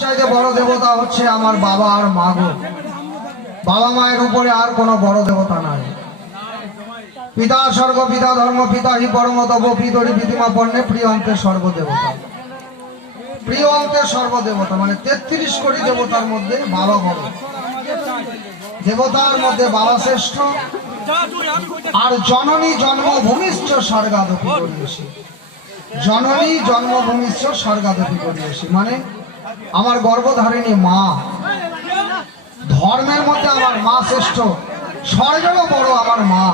চাইতে বড় দেবতা হচ্ছে আমার বাবা আর মা গো। বাবা মায়ের উপরে আর কোনো বড় দেবতা নাই। পিতা স্বর্গ, পিতা ধর্ম, পিতা হি পরম, তব পিতরি পিতিমা পণ্যে প্রিয় অন্তে সর্বদেবতা প্রিয় অন্তে সর্বদেবতা মানে তেত্রিশ কোটি দেবতার মধ্যে বাবা বড়। দেবতার মধ্যে বাবা শ্রেষ্ঠ। আর জননী জন্মভূমিশ্চ স্বর্গাদপি করিয়েছি। জননী জন্মভূমিশ্চ স্বর্গাদপি করিয়েছি। মানে আমার গর্ভধারিণী মা। ধর্মের মধ্যে আমার মা শ্রেষ্ঠ। স্বর্গেরও বড় আমার মা।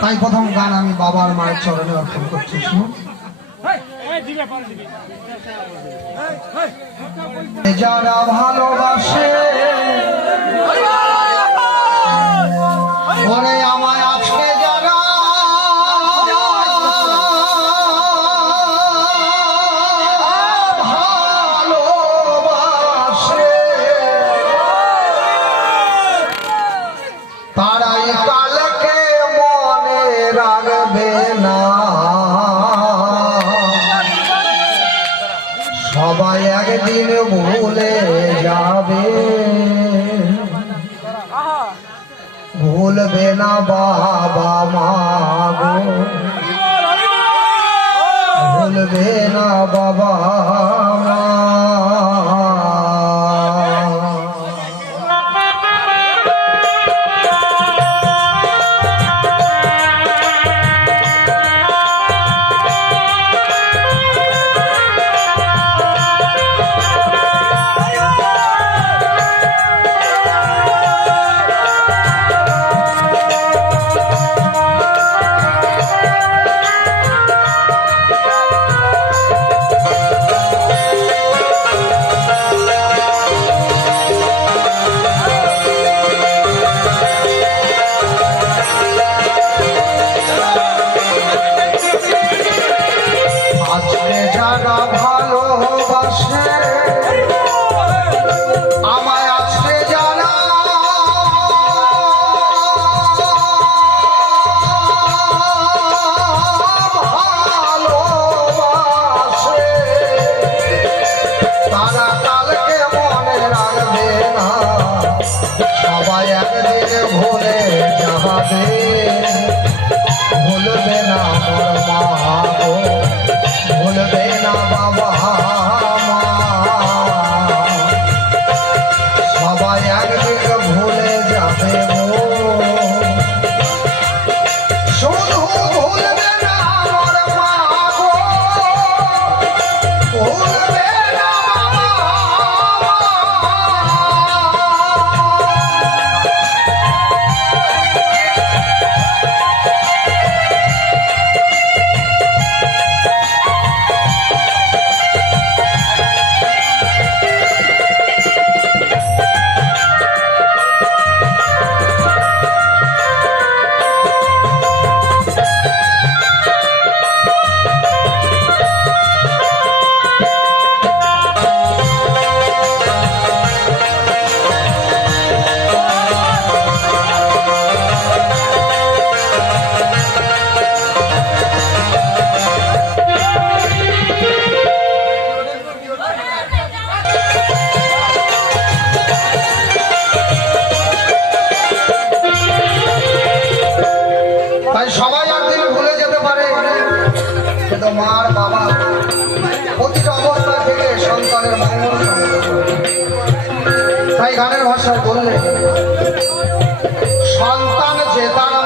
তাই প্রথম গান আমি বাবার মায়ের চরণে অর্পণ করছি, শুনুন। যারা ভালোবাসে সবাই একদিন ভুলে যাবে ভুলবে না বাবা মা গো ভুলবে না বাবা তারা কালকে মনে রাখবে না সবাই একদিন ভুলে যাবে। ভুলবে সবাই একদিন ভুলে যেতে পারে। কিন্তু মার বাবা প্রতিটা অবস্থা থেকে সন্তানের মঙ্গল তাই গানের ভাষায় বললে, সন্তান যে তার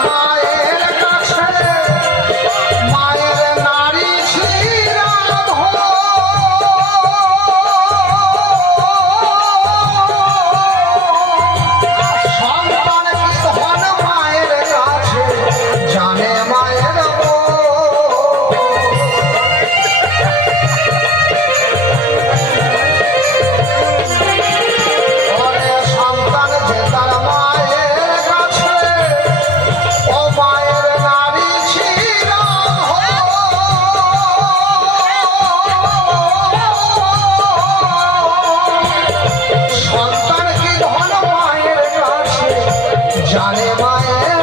জানে মায়ের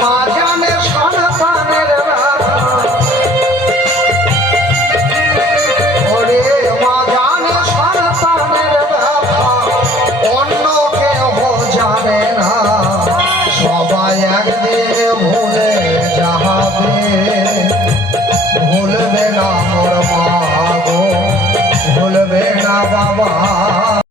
মা জানে সন্তানের ওরে মা জানে সন্তানের অন্য কেউ জানে না। সবাই একদিন